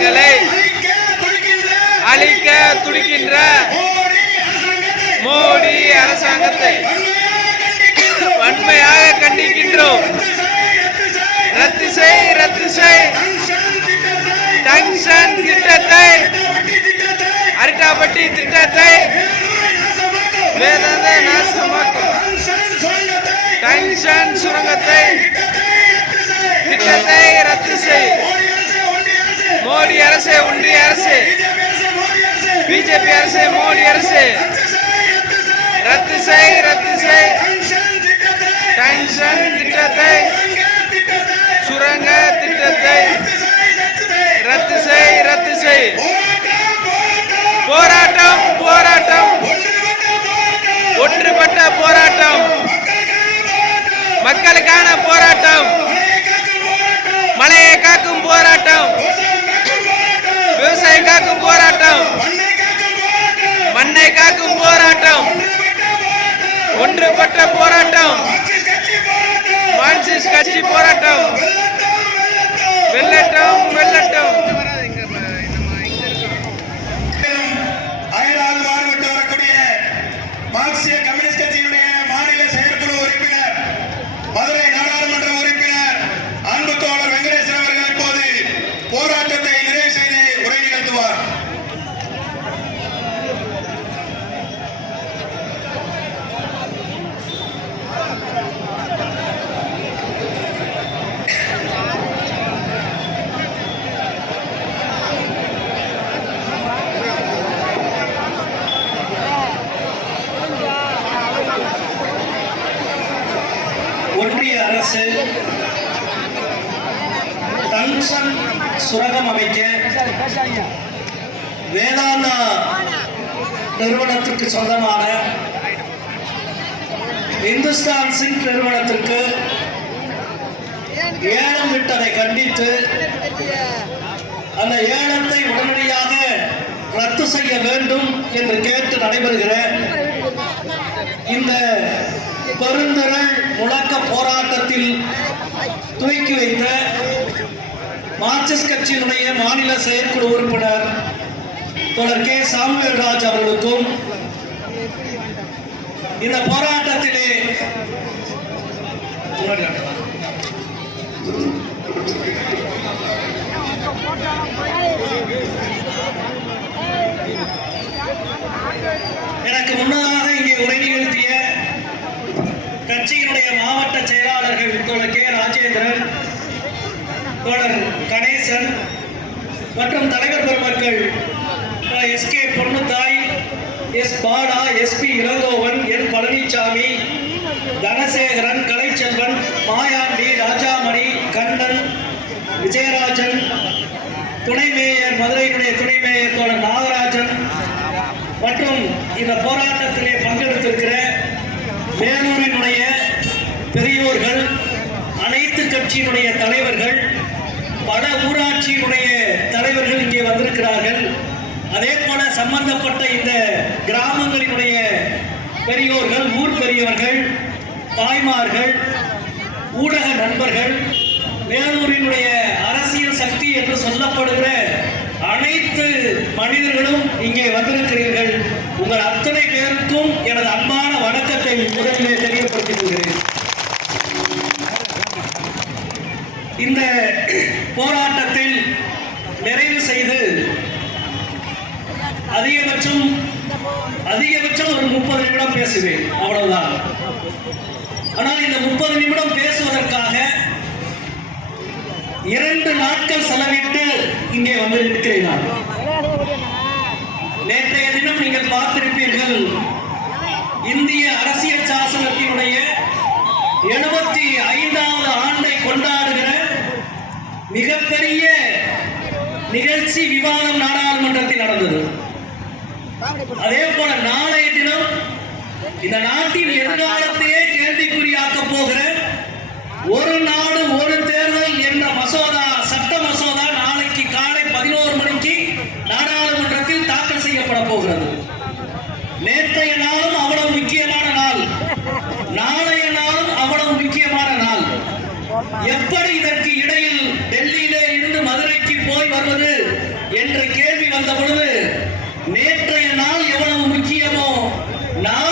எங்களை அழிக்க துடிக்கின்ற மோடி அரசாங்கத்தை வன்மையாக கண்டிக்கின்றோம். ரத்து செய், ரத்து செய். டங்ஷன் திட்டத்தை, அரிட்டாப்பட்டி திட்டத்தை வேதாந்த நாசமாக்கும். டங்ஷன் சுரங்கத்தை திட்டத்தை ரத்து செய். மோடி அரசு, ஒன்றிய அரசு, பிஜேபி அரசு, மோடி அரசு ரத்து செய், ரத்து செய். டங்ஷன் திட்டத்தை, சுரங்க திட்டத்தை ரத்து செய், ரத்து செய். போராட்டம், போராட்டம், ஒன்றுபட்ட போராட்டம், மக்களுக்கான போராட்டம், மலையை காக்கும் போராட்டம், விவசாயம் காக்கும் போராட்டம், மண்ணை காக்கும் போராட்டம், ஒன்றுபட்ட போராட்டம், மார்க்சிஸ்ட் கட்சி போராட்டம் வெல்லட்டும், வெல்லட்டும். அயலாறு மாறுபட்டு வரக்கூடிய மார்க்சிய கம்யூனிஸ்ட் கட்சியினுடைய மாநில செயற்குழு உறுப்பினர், மதுரை நாடாளுமன்ற உறுப்பினர் அன்பு தோழர் வெங்கடேசன் அவர்கள் இப்போது போராட்டத்தை நிறைவு செய்து உரை நிகழ்த்துவார். ஒன்றிய அரசு டங்ஷன் சுரங்கம் அமைக்க வேதாந்தா நிறுவனத்திற்கு சொந்தமான இந்துஸ்தான் சிங்க் நிறுவனத்திற்கு ஏலம் விட்டதை கண்டித்து அந்த ஏலத்தை உடனடியாக ரத்து செய்ய வேண்டும் என்று கேட்டு நடைபெறுகிற இந்த பெருந்திரள் முழக்க போராட்டத்தில் துவக்கி வைத்த மார்க்சிஸ்ட் கட்சியினுடைய மாநில செயற்குழு உறுப்பினர் தோழர் கே சாமுவேல் ராஜ் அவர்களுக்கும் இந்த போராட்டத்திலே எனக்கு முன்னதாக இங்கே உரை நிகழ்த்திய கட்சியினுடைய மாவட்ட செயலாளர்கள் தோழர் கே ராஜேந்திரன், தோழர் கணேசன் மற்றும் தலைவர் பெருமக்கள் எஸ் கே பொன்னுத்தாய், எஸ் பாடா, எஸ்பி இளங்கோவன், என் பழனிசாமி, தனசேகரன், கலைச்செல்வன், மாயாண்டி, ராஜாமணி, கண்ணன், விஜயராஜன், துணை மேயர், மதுரையினுடைய துணை மேயர் தோழர் நாகராஜன் மற்றும் இந்த போராட்டத்திலே பங்கெடுத்திருக்கிற வேலூரினுடைய பெரியோர்கள், அனைத்து கட்சியினுடைய தலைவர்கள், பல ஊராட்சியினுடைய தலைவர்கள் இங்கே வந்திருக்கிறார்கள். அதே போல சம்பந்தப்பட்ட இந்த கிராமங்களினுடைய பெரியோர்கள், ஊர் பெரியவர்கள், தாய்மார்கள், ஊடக நண்பர்கள், வேலூரினுடைய அரசியல் சக்தி என்று சொல்லப்படுகிற அனைத்து மனிதர்களும் இங்கே வந்திருக்கிறீர்கள். உங்கள் அத்தனை பேருக்கும் எனது அன்பான வணக்கத்தை முதலிலே தெரியப்படுத்திக் கொள்கிறேன். இந்த போராட்டத்தில் நிறைவு செய்து அதிகபட்சம் ஒரு 30 நிமிடம் பேசுவேன், அவ்வளவுதான். ஆனால் இந்த 30 நிமிடம் பேசுவதற்காக 2 நாட்கள் செலவிட்டு இங்கே வந்து இருக்கிறேன். நேற்றைய தினம் நீங்கள் பார்த்திருப்பீர்கள், இந்திய அரசியல் சாசனத்தினுடைய 75வது ஆண்டை கொண்டாடுகிற மிகப்பெரிய நிகழ்ச்சி விவாதம் நாடாளுமன்றத்தில் நடந்தது. அதே போல நாளைய தினம் இந்த நாட்டின் எதிர்காலத்தையே கேள்விக்குறியாக்க போகிற ஒரு நாடு ஒரு தேர்தல் என்ற மசோதா, சட்ட மசோதா நாளைக்கு காலை 11 மணிக்கு நாடாளுமன்றத்தில் தாக்கல் செய்யப்பட போகிறது. நேற்றைய நாளும் அவ்வளவு முக்கியமான நாள், நாளைய நாளும் அவ்வளவு முக்கியமான நாள். எப்படி இதற்கு இடையில் டெல்லியிலே இருந்து மதுரைக்கு போய் வருவது பொழுது நேற்றைய நாள் எவ்வளவு முக்கியமோ நாளை